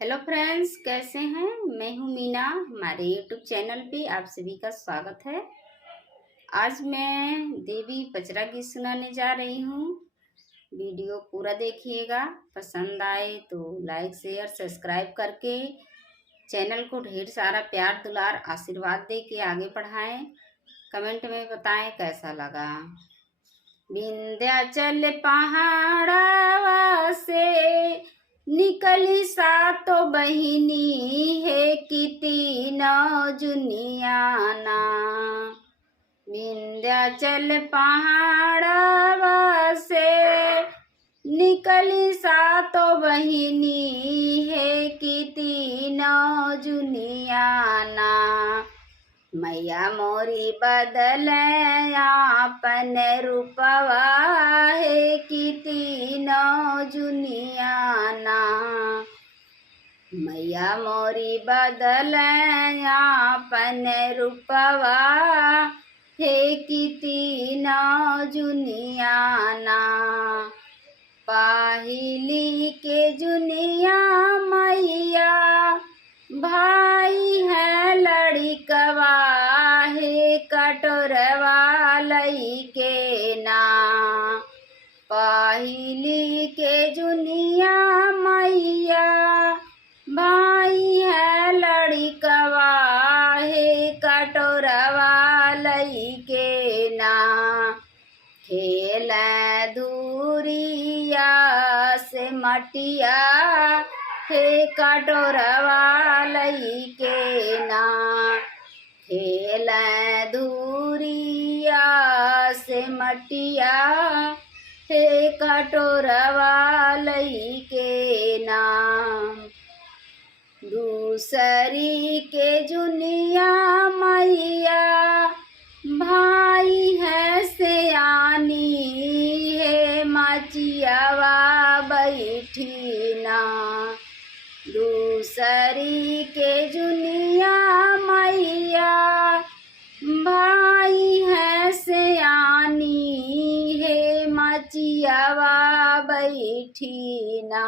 Hello friends, कैसे हैं। मैं हूं मीना। हमारे यूट्यूब चैनल पे आप सभी का स्वागत है। आज मैं देवी पचरा गीत सुनाने जा रही हूं। वीडियो पूरा देखिएगा। पसंद आए तो लाइक शेयर सब्सक्राइब करके चैनल को ढेर सारा प्यार दुलार आशीर्वाद दे के आगे बढ़ाएं। कमेंट में बताएं कैसा लगा। विंध्याचल पहाड़वा से निकली सातो बहिनी है किती नौ जुनियाना। विंध्याचल पहाड़वा से निकली सातो बहिनी है किती नौ जुनियाना। मैया मोरी बदल आपन रूपवा है किती नौ जुनियाना। मैया मोरी बदल आपन रूपवा है किती नौ जुनियाना। पाहिली के जुनिया मैया भाई है लड़िकवा है कटोरवा लईके ना। पाहिली के जुनिया मैया भाई है लड़िकवा है कटोरवा लईके ना। खेल दूरिया से मटिया हे कटोरवा लईके ना। खेल दूरिया से मटिया हे कटोरवा लईके ना। दूसरी के जुनिया मैया भाई है सयानी है मचियावा बैठी ना। दूसरी के जुनिया मैया भाई है सयानी है मचियावा बैठी ना।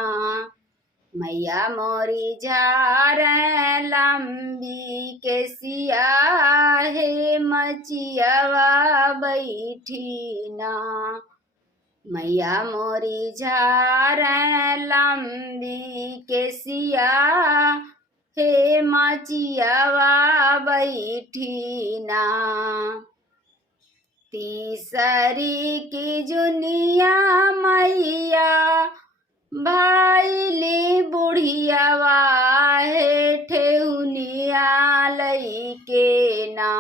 मैया मोरी झार लंबी के सिया है मचियावा बैठी ना। मैया मोरी झार लंबी के सिया हे मचियावा बैठी ना। तीसरी की जुनिया मैया भाईली बुढ़ियावा है ठेहुनिया लईके ना।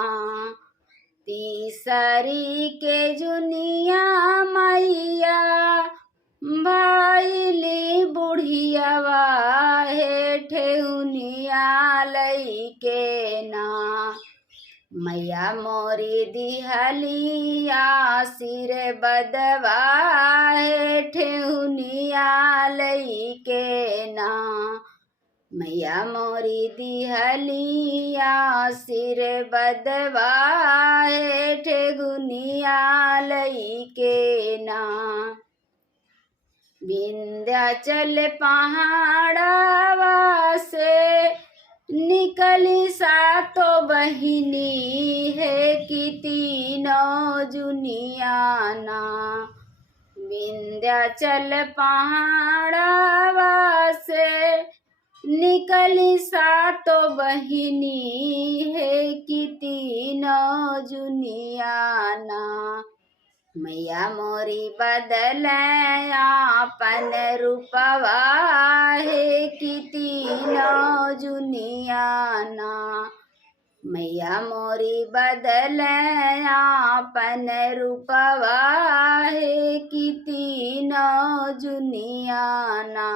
तीसरी के जुनिया मैया भाईली बुढ़ियावा है ठेहुनिया लईके ना। मैया मोरी दिहलिया सिर बदवा है ठेहुनिया लईके ना। मैया मोरी दिहलिया सिर बदवा है ठेहुनिया लईके ना। विंध्याचल पहाड़वा से निकली सातो बहिनी है किती नौ जुनियाना। विंध्याचल पहाड़वा से निकली सातो बहिनी है किती नौ जुनियाना। मैया मोरी बदल आपन रूपवा है किती नौ जुनियाना। मैया मोरी बदल आपन रूपवा है किती नौ जुनियाना।